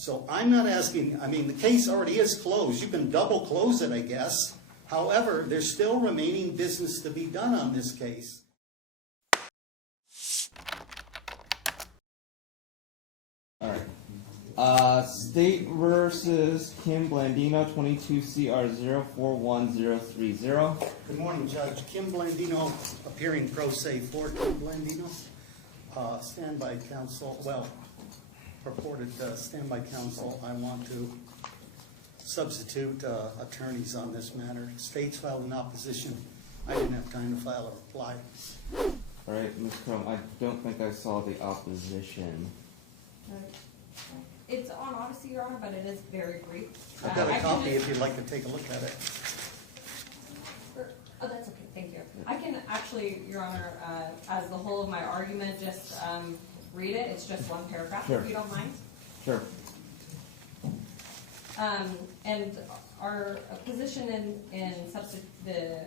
So I'm not asking, I mean, the case already is closed. You can double close it, I guess. However, there's still remaining business to be done on this case. All right. State versus Kim Blandino, 22 CR 041030. Good morning, Judge. Kim Blandino, appearing pro se for Kim Blandino. Standby counsel, well, purported standby counsel. I want to substitute attorneys on this matter. State's filed an opposition. I didn't have time to file a reply. All right, Ms. Crum, I don't think I saw the opposition. It's on Odyssey, Your Honor, but it is very brief. I've got a copy if you'd like to take a look at it. Oh, that's okay, thank you. I can actually, Your Honor, as the whole of my argument, just read it. It's just one paragraph, Sure. if you don't mind. Sure. And our position in the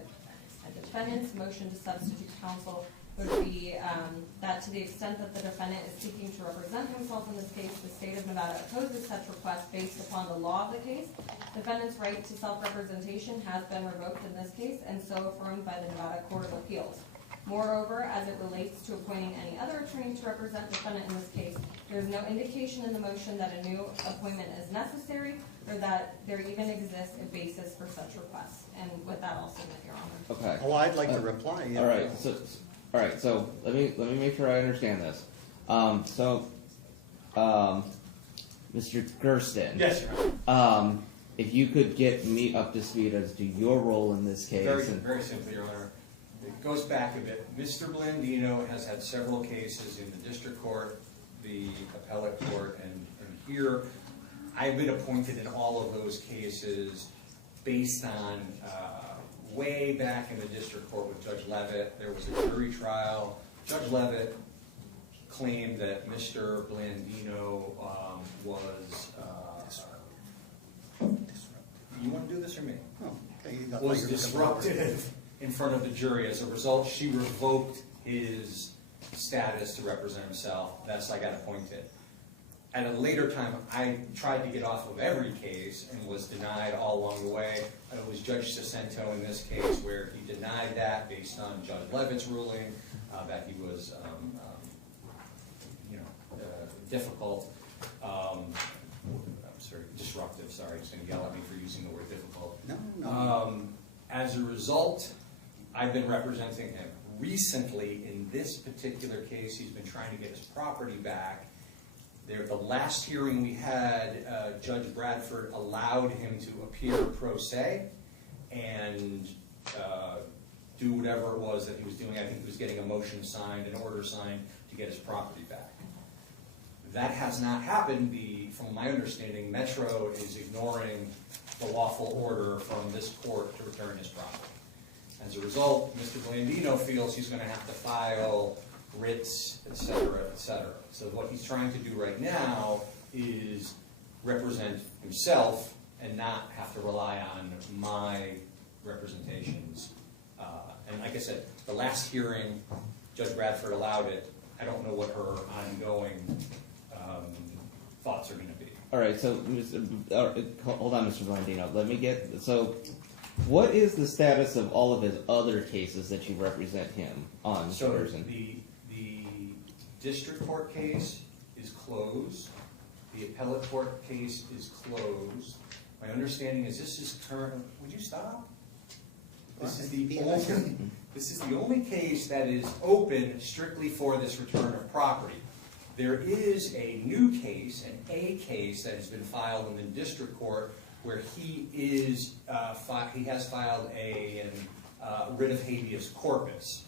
defendant's motion to substitute counsel would be that to the extent that the defendant is seeking to represent himself in this case, the state of Nevada opposes such request based upon the law of the case. Defendant's right to self-representation has been revoked in this case and so affirmed by the Nevada Court of Appeals. Moreover, as it relates to appointing any other attorney to represent defendant in this case, there is no indication in the motion that a new appointment is necessary or that there even exists a basis for such requests. And with that, I'll submit, Your Honor. Okay. Oh, I'd like to reply. All right. So let me make sure I understand this. Mr. Gersten. Yes, Your Honor. If you could get me up to speed as to your role in this case. Very simply, Your Honor. It goes back a bit. Mr. Blandino has had several cases in the district court, the appellate court, and here. I've been appointed in all of those cases based on way back in the district court with Judge Levitt. There was a jury trial. Judge Levitt claimed that Mr. Blandino was... you want to do this or me? Oh, okay, you got was disruptive in front of the jury. As a result, she revoked his status to represent himself. Thus, I got appointed. At a later time, I tried to get off of every case and was denied all along the way. It was Judge Cicento in this case where he denied that based on Judge Levitt's ruling that he was, difficult. I'm sorry, disruptive. Sorry, he's going to yell at me for using the word difficult. No. As a result, I've been representing him. Recently, in this particular case, he's been trying to get his property back. The last hearing we had, Judge Bradford allowed him to appear pro se and do whatever it was that he was doing. I think he was getting a motion signed, an order signed to get his property back. That has not happened. From my understanding, Metro is ignoring the lawful order from this court to return his property. As a result, Mr. Blandino feels he's going to have to file writs, et cetera, et cetera. So what he's trying to do right now is represent himself and not have to rely on my representations. And like I said, the last hearing, Judge Bradford allowed it. I don't know what her ongoing thoughts are going to be. All right, so hold on, Mr. Blandino. Let me get so. What is the status of all of his other cases that you represent him on? So the district court case is closed. The appellate court case is closed. My understanding is this is current. Would you stop? This is the only case that is open strictly for this return of property. There is a new case, an A case that has been filed in the district court where he is he has filed a writ of habeas corpus.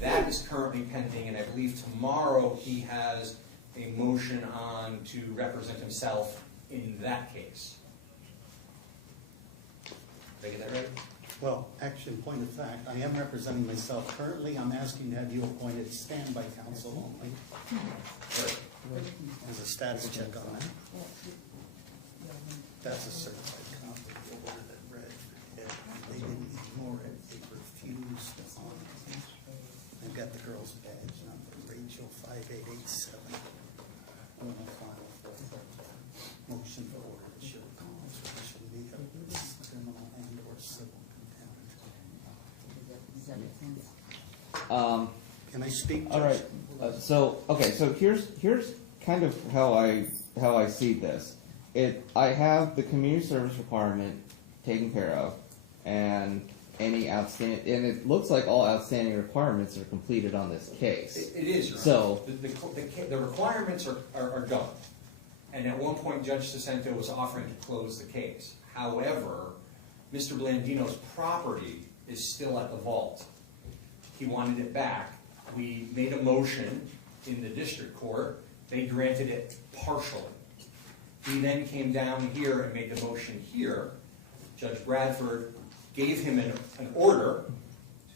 That is currently pending, and I believe tomorrow he has a motion on to represent himself in that case. Did I get that right? Well, actually, point of fact, I am representing myself. Currently, I'm asking to have you appointed standby counsel only. There's a status check on that. That's a certified copy of the order that read it. They didn't ignore it. They refused to honor it. I've got the girl's badge number, Rachel 5887. I'm going to file for it. everything. Can I speak, Judge? All right. So here's kind of how I see this. I have the community service requirement taken care of, and any outstanding, and it looks like all outstanding requirements are completed on this case. It is, Your Honor. So The requirements are done. And at one point, Judge Sacento was offering to close the case. However, Mr. Blandino's property is still at the vault. He wanted it back. We made a motion in the district court. They granted it partially. He then came down here and made the motion here. Judge Bradford gave him an order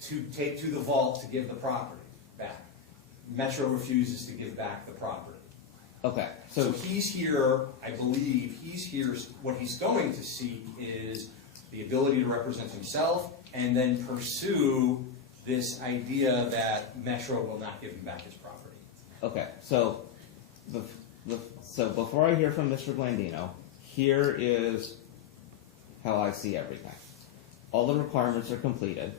to take to the vault to give the property back. Metro refuses to give back the property. okay, So he's here, I believe, what he's going to seek is the ability to represent himself and then pursue this idea that Metro will not give him back his property. okay. So so before I hear from Mr. Blandino, here is how I see everything. All the requirements are completed,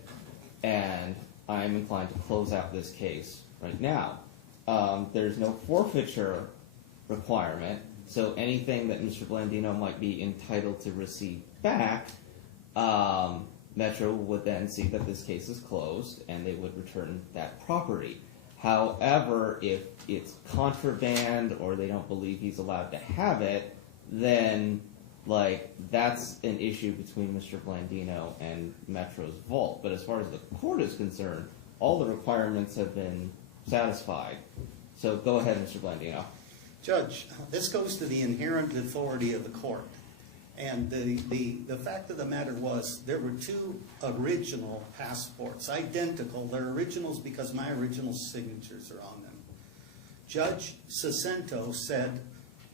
and I'm inclined to close out this case right now. There's no forfeiture requirement, so anything that Mr. Blandino might be entitled to receive back, Metro would then see that this case is closed, and they would return that property. However, if it's contraband or they don't believe he's allowed to have it, then that's an issue between Mr. Blandino and Metro's vault. But as far as the court is concerned, all the requirements have been satisfied. So go ahead, Mr. Blandino. Judge, this goes to the inherent authority of the court. And the fact of the matter was, there were two original passports, identical. They're originals because my original signatures are on them. Judge Sacento said,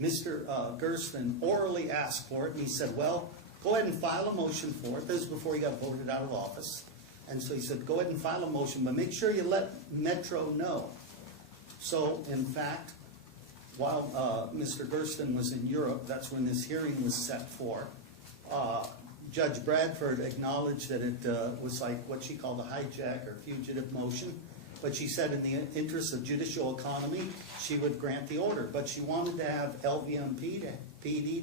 Mr. Gersten orally asked for it, and he said, well, go ahead and file a motion for it. This is before he got voted out of office. And so he said, go ahead and file a motion, but make sure you let Metro know. So, in fact, while Mr. Gersten was in Europe, that's when this hearing was set for, Judge Bradford acknowledged that it was like what she called a hijack or fugitive motion. But she said in the interest of judicial economy, she would grant the order. But she wanted to have LVMPD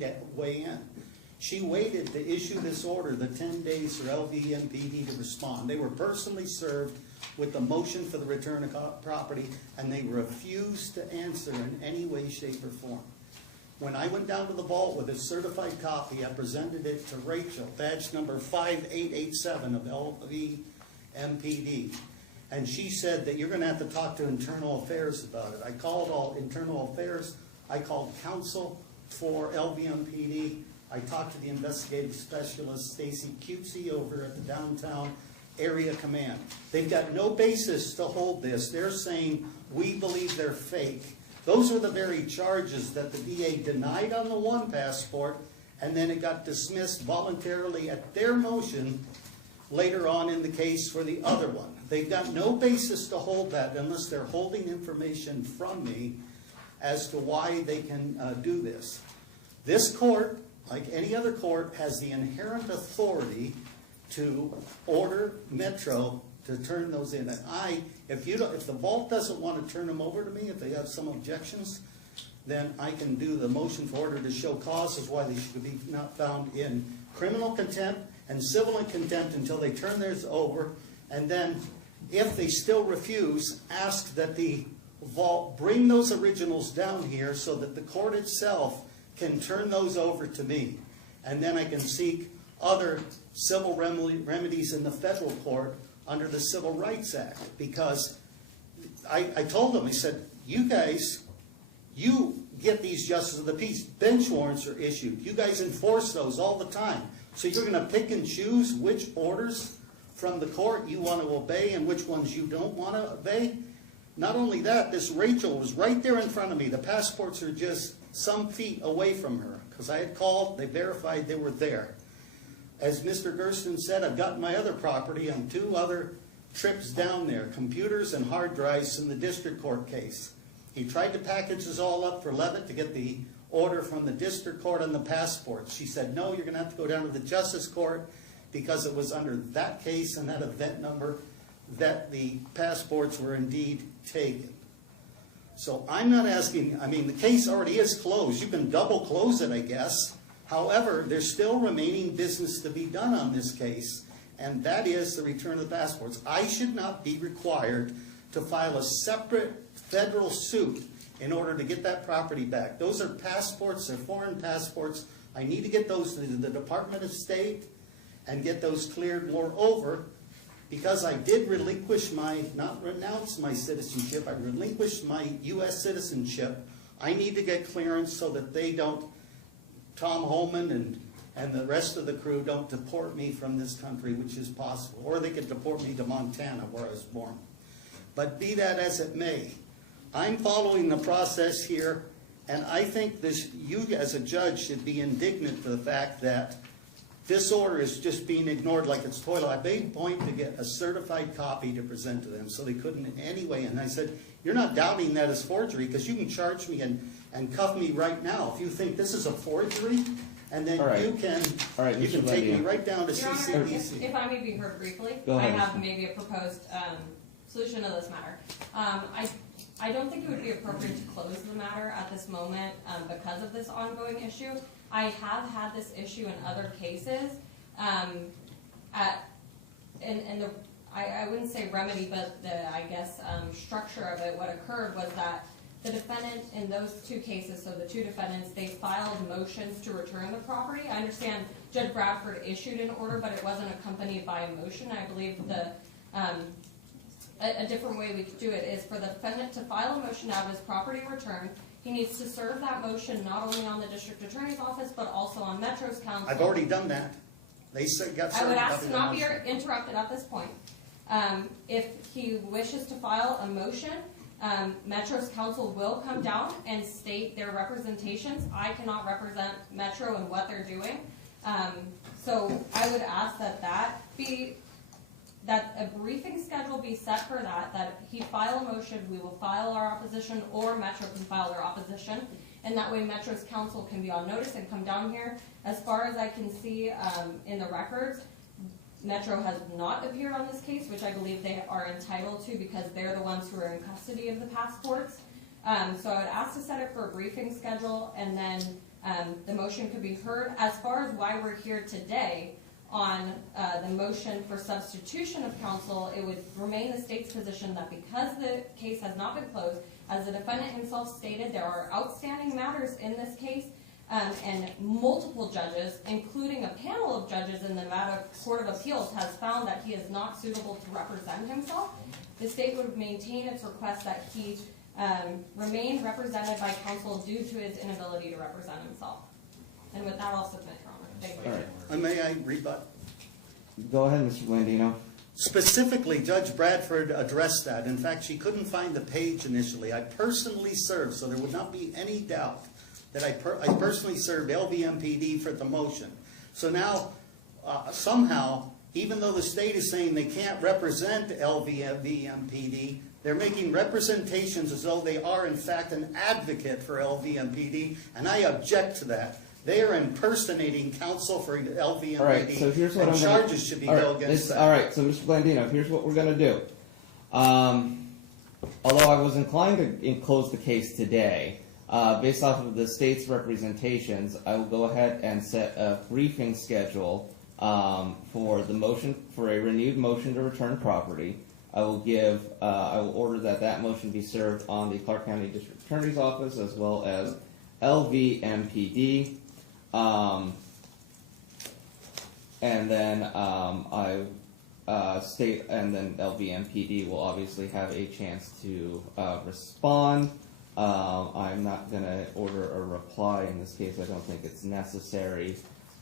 to weigh in. She waited to issue this order, the 10 days for LVMPD to respond. They were personally served with the motion for the return of property, and they refused to answer in any way, shape, or form. When I went down to the vault with a certified copy, I presented it to Rachel, badge number 5887 of LVMPD. And she said that you're going to have to talk to Internal Affairs about it. I called all Internal Affairs. I called counsel for LVMPD. I talked to the investigative specialist, Stacy Cutesy, over at the downtown area command. They've got no basis to hold this. They're saying, we believe they're fake. Those are the very charges that the DA denied on the one passport, and then it got dismissed voluntarily at their motion later on in the case for the other one. They've got no basis to hold that unless they're holding information from me as to why they can do this. This court, like any other court, has the inherent authority to order Metro to turn those in. And if the vault doesn't want to turn them over to me, if they have some objections, then I can do the motion for order to show cause as why they should be not found in criminal contempt and civil contempt until they turn theirs over. And then, if they still refuse, ask that the vault bring those originals down here so that the court itself can turn those over to me. And then I can seek other civil remedies in the federal court under the Civil Rights Act. Because I told them, I said, you guys, you get these justice of the peace. Bench warrants are issued. You guys enforce those all the time. So you're going to pick and choose which orders from the court you want to obey and which ones you don't want to obey? Not only that, this Rachel was right there in front of me. The passports are just some feet away from her because I had called, they verified they were there. As Mr. Gersten said, I've gotten my other property on 2 other trips down there, computers and hard drives in the district court case. He tried to package this all up for Levitt to get the order from the district court on the passports. She said, no, you're going to have to go down to the justice court because it was under that case and that event number that the passports were indeed taken. So I'm not asking, I mean, the case already is closed. You can double close it, I guess. However, there's still remaining business to be done on this case, and that is the return of the passports. I should not be required to file a separate federal suit in order to get that property back. Those are passports, they're foreign passports. I need to get those to the Department of State and get those cleared. Moreover, because I did relinquish not renounce my citizenship, I relinquished my U.S. citizenship, I need to get clearance so that they don't, Tom Holman and the rest of the crew don't deport me from this country, which is possible. Or they could deport me to Montana, where I was born. But be that as it may, I'm following the process here, and I think you as a judge should be indignant to the fact that this order is just being ignored like it's toilet. I made a point to get a certified copy to present to them, so they couldn't in any way. And I said, you're not doubting that as forgery, because you can charge me and cuff me right now if you think this is a forgery, and then you can take me right down to Your Honor, CCDC. if I may be heard briefly, Go ahead. I have maybe a proposed solution to this matter. I don't think it would be appropriate to close the matter at this moment because of this ongoing issue. I have had this issue in other cases. I wouldn't say remedy, but I guess structure of it, what occurred was that the defendant in those two cases, so the two defendants, they filed motions to return the property. I understand Judge Bradford issued an order, but it wasn't accompanied by a motion. I believe a different way we could do it is for the defendant to file a motion to have his property returned. He needs to serve that motion not only on the district attorney's office, but also on Metro's counsel. I've already done that. They got I would ask certified to not be motion. interrupted at this point. If he wishes to file a motion, Metro's counsel will come down and state their representations. I cannot represent Metro and what they're doing. So I would ask that a briefing schedule be set for that he file a motion, we will file our opposition, or Metro can file their opposition, and that way Metro's counsel can be on notice and come down here. As far as I can see in the records, Metro has not appeared on this case, which I believe they are entitled to because they're the ones who are in custody of the passports. So I would ask to set it for a briefing schedule, and then the motion could be heard. As far as why we're here today, on the motion for substitution of counsel, it would remain the state's position that because the case has not been closed, as the defendant himself stated, there are outstanding matters in this case, and multiple judges, including a panel of judges in the Nevada Court of Appeals, has found that he is not suitable to represent himself. The state would maintain its request that he remain represented by counsel due to his inability to represent himself. And with that, I'll submit, Your Honor. Thank you. All right. May I rebut? Go ahead, Mr. Blandino. Specifically, Judge Bradford addressed that. In fact, she couldn't find the page initially. I personally served, so there would not be any doubt that I personally served LVMPD for the motion. So now, somehow, even though the state is saying they can't represent LVMPD, they're making representations as though they are, in fact, an advocate for LVMPD, and I object to that. They are impersonating counsel for LVMPD, All right, so here's what and I'm charges should be go against that. All right, so Mr. Blandino, here's what we're going to do. Although I was inclined to close the case today, based off of the state's representations, I will go ahead and set a briefing schedule for the motion, for a renewed motion to return property. I will order that motion be served on the Clark County District Attorney's Office as well as LVMPD. And then and then LVMPD will obviously have a chance to respond. I'm not going to order a reply in this case. I don't think it's necessary.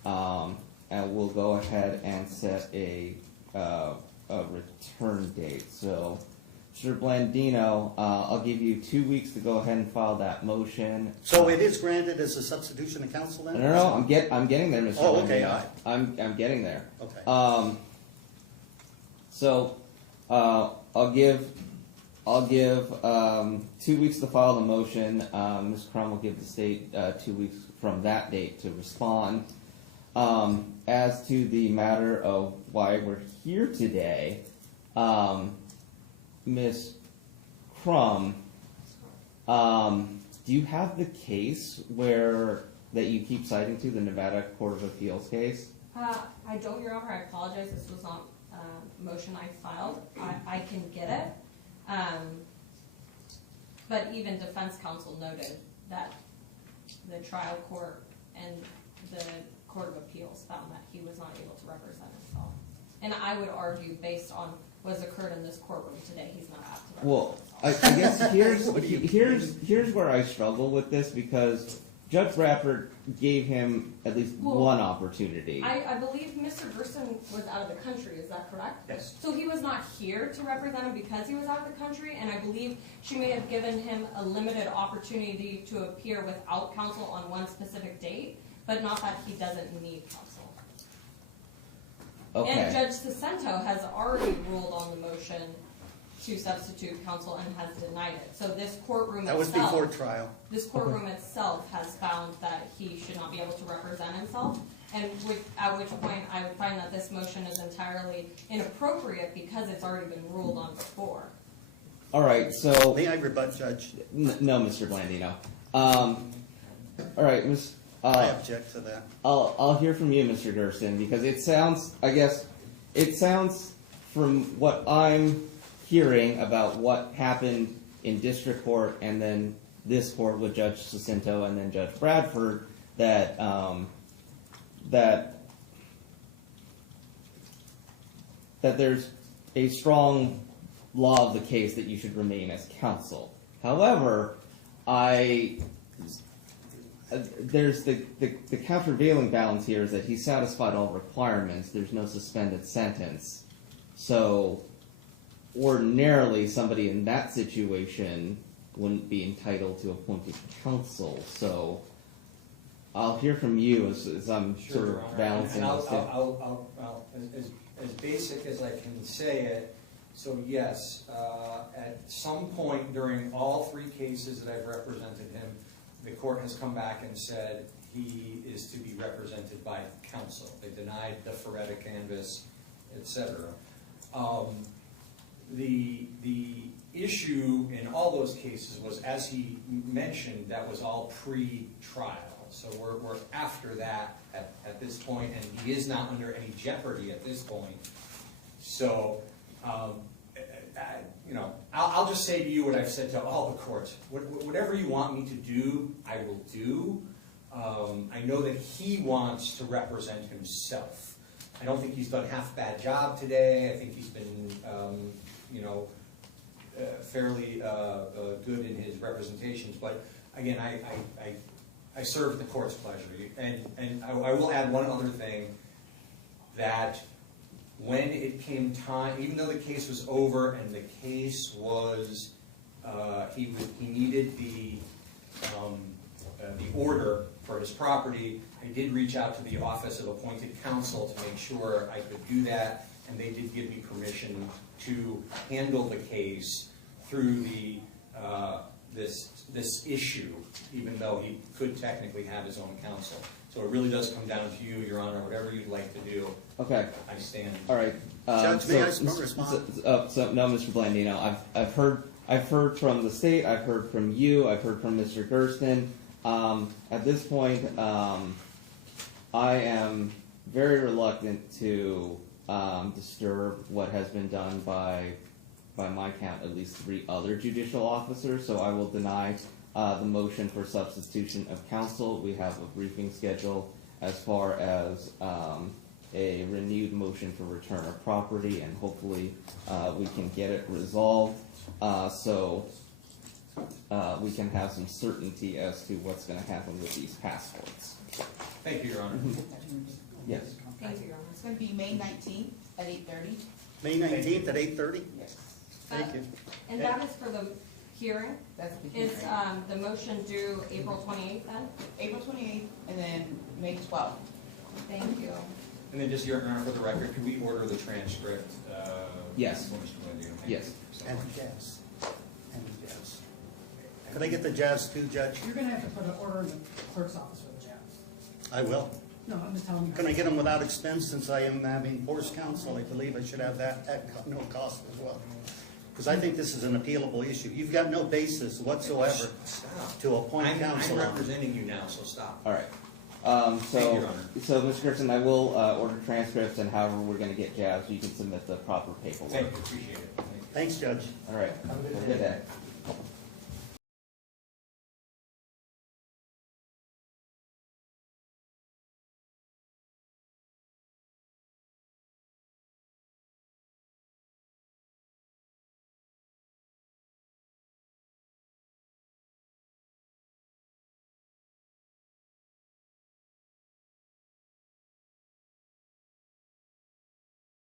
And we'll go ahead and set a return date. So, Mr. Blandino, I'll give you 2 weeks to go ahead and file that motion. So it is granted as a substitution of counsel then? No, I'm getting there, Mr. Oh, Blandino. okay, all right. I'm getting there. Okay. So I'll give 2 weeks to file the motion. Ms. Crum will give the state 2 weeks from that date to respond. As to the matter of why we're here today, Ms. Crum, do you have the case that you keep citing to, the Nevada Court of Appeals case? I don't, Your Honor. I apologize. This was not a motion I filed. I can get it. But even defense counsel noted that the trial court and the Court of Appeals found that he was not able to represent himself. And I would argue, based on what's occurred in this courtroom today, he's not apt to represent Well, himself. I guess here's where I struggle with this, because Judge Bradford gave him at least one opportunity. I believe Mr. Gerson was out of the country, is that correct? Yes. So he was not here to represent him because he was out of the country, and I believe she may have given him a limited opportunity to appear without counsel on one specific date, but not that he doesn't need counsel. Okay. And Judge Cicento has already ruled on the motion to substitute counsel and has denied it. So this courtroom That was itself, before trial. this courtroom itself has found that he should not be able to represent himself, and at which point I would find that this motion is entirely inappropriate because it's already been ruled on before. All right, so May I rebut, Judge? no, Mr. Blandino. All right, Ms. I object to that. I'll hear from you, Mr. Gerson, because it sounds from what I'm hearing about what happened in district court and then this court with Judge Cicento and then Judge Bradford that there's a strong law of the case that you should remain as counsel. However, there's the countervailing balance here is that he satisfied all requirements. There's no suspended sentence. So ordinarily, somebody in that situation wouldn't be entitled to appointed counsel. So I'll hear from you as I'm sort Your of Honor. balancing And those two. I'll as basic as I can say it. So yes, at some point during all three cases that I've represented him, the court has come back and said he is to be represented by counsel. They denied the phoretic canvas, etc. The issue in all those cases was, as he mentioned, that was all pre-trial. So we're after that at this point, and he is not under any jeopardy at this point. So, I'll just say to you what I've said to all the courts. Whatever you want me to do, I will do. I know that he wants to represent himself. I don't think he's done half a bad job today. I think he's been, fairly good in his representations. But again, I serve the court's pleasure. And I will add one other thing, that when it came time, even though the case was over and the case was, he needed the order for his property, I did reach out to the Office of Appointed Counsel to make sure I could do that, and they did give me permission to handle the case through this issue, even though he could technically have his own counsel. So it really does come down to you, Your Honor. Whatever you'd like to do, Okay. I stand. All right. Judge, may I respond? So no, Mr. Blandino. I've heard from the state. I've heard from you. I've heard from Mr. Gersten. At this point, I am very reluctant to disturb what has been done by my count, at least 3 other judicial officers. So I will deny the motion for substitution of counsel. We have a briefing schedule as far as a renewed motion for return of property, and hopefully we can get it resolved so we can have some certainty as to what's going to happen with these passports. Thank you, Your Honor. Yes. Thank you, Your Honor. It's going to be May 19th at 8:30. May 19th at 8:30? Yes. Thank you. And that is for the hearing? That's the Is hearing. the motion due April 28th then? April 28th and then May 12th. Thank you. And then just, Your Honor, for the record, could we order the transcript? Yes. for Mr. Blandino? Thank Yes. you so And much. jazz. And jazz. Could I get the jazz too, Judge? You're gonna have to put an order in the clerk's office for the jazz. I will. No, I'm just telling you. Can I get them without expense, since I am having forced counsel? I believe I should have that at no cost as well. Because I think this is an appealable issue. You've got no basis whatsoever Stop. to appoint I'm counsel on. representing you now, so stop. All right. Thank you, Your Honor. So, Mr. Gerson, I will order transcripts, and however we're going to get Jazz, you can submit the proper paperwork. Thank you, appreciate it. Thank you. Thanks, Judge. All right. Have a good day.